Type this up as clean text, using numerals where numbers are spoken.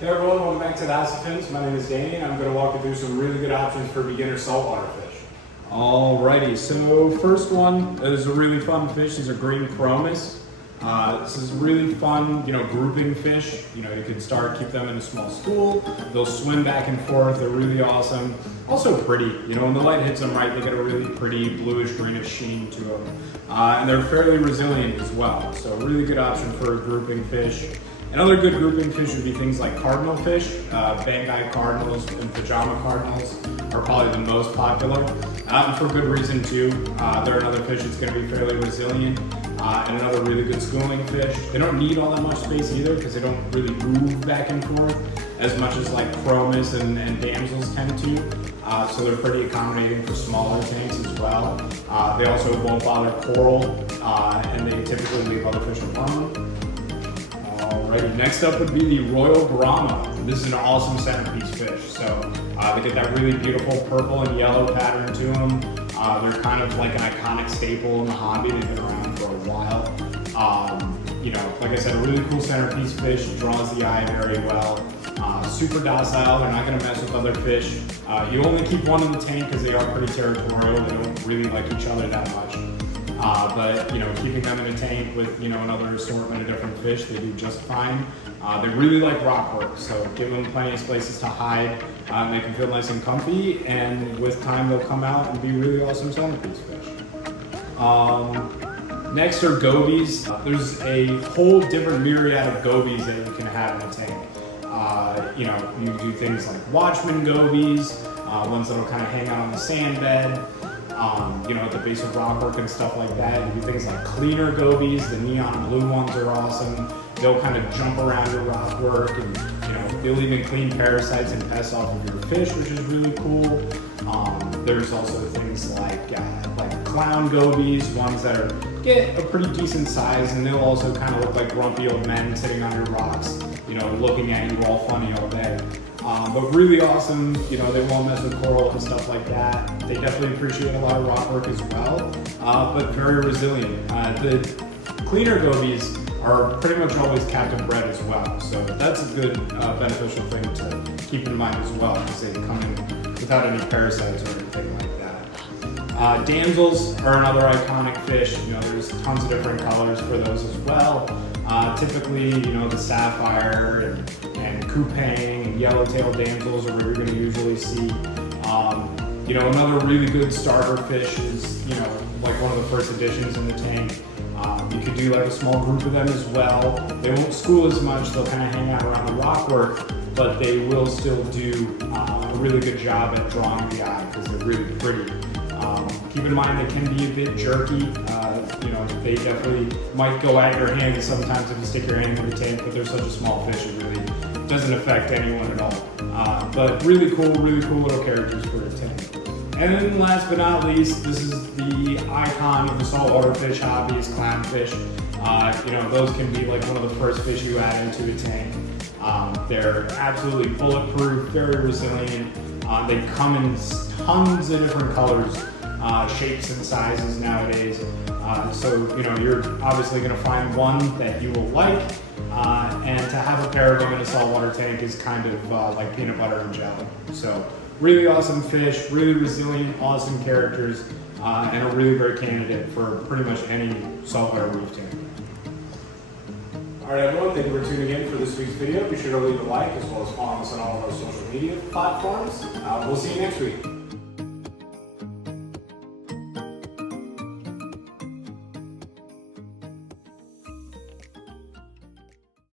Hey everyone, welcome back to the Fins. My name is Danny and I'm going to walk you through some really good options for beginner saltwater fish. Alrighty, so first one is a really fun fish. These are green chromis. This is really fun, grouping fish. You can keep them in a small school. They'll swim back and forth. They're really awesome. Also pretty, when the light hits them right, they get a really pretty bluish greenish sheen to them. And they're fairly resilient as well. So a really good option for grouping fish. Another good grouping fish would be things like cardinal fish. Banggai cardinals and pajama cardinals are probably the most popular. And for good reason too. They're another fish that's going to be fairly resilient. And another really good schooling fish. They don't need all that much space either because they don't really move back and forth as much as like chromis and damsels tend to. So they're pretty accommodating for smaller tanks as well. They also won't bother coral and they typically leave other fish alone. Alrighty, next up would be the Royal Brahma. This is an awesome centerpiece fish. So they get that really beautiful purple and yellow pattern to them. They're kind of like an iconic staple in the hobby. They've been around for a while. Like I said, a really cool centerpiece fish, draws the eye very well. Super docile, they're not going to mess with other fish. You only keep one in the tank because they are pretty territorial. They don't really like each other that much. But keeping them in a tank with another assortment of different fish, they do just fine. They really like rock work, so give them plenty of places to hide. They can feel nice and comfy, and with time they'll come out and be really awesome centerpiece fish. Next are gobies. There's a whole different myriad of gobies that you can have in a tank. You do things like watchman gobies, ones that'll kind of hang out on the sand bed. At the base of rockwork and stuff like that. You do things like cleaner gobies. The neon blue ones are awesome. They'll kind of jump around your rockwork and they'll even clean parasites and pests off of your fish, which is really cool. There's also things like clown gobies, ones that get a pretty decent size, and they'll also kind of look like grumpy old men sitting on your rocks, looking at you all funny all day. But really awesome, they won't mess with coral and stuff like that. They definitely appreciate a lot of rock work as well, but very resilient. The cleaner gobies are pretty much always captive bred as well, so that's a good beneficial thing to keep in mind as well, because they come in without any parasites or anything like that. Damsels are another iconic fish. There's tons of different colors for those as well. Typically, the sapphire and coupang and yellowtail damsels are what you're going to usually see. Another really good starter fish is, like one of the first additions in the tank. You could do like a small group of them as well. They won't school as much, they'll kind of hang out around the rockwork, but they will still do a really good job at drawing the eye because they're really pretty. Keep in mind they can be a bit jerky. They definitely might go at your hand sometimes if you stick your hand in the tank, but they're such a small fish it really doesn't affect anyone at all. But really cool little characters for a tank. And then last but not least, this is the icon of the saltwater fish hobby is clownfish. Those can be like one of the first fish you add into a tank. They're absolutely bulletproof, very resilient. They come in tons of different colors, shapes and sizes nowadays. So you're obviously going to find one that you will like, and to have a pair of them in a saltwater tank is kind of like peanut butter and jelly. So really awesome fish, really resilient, awesome characters, and a really great candidate for pretty much any saltwater reef tank. Alright everyone, thank you for tuning in for this week's video. Be sure to leave a like as well as follow us on all of our social media platforms. We'll see you next week.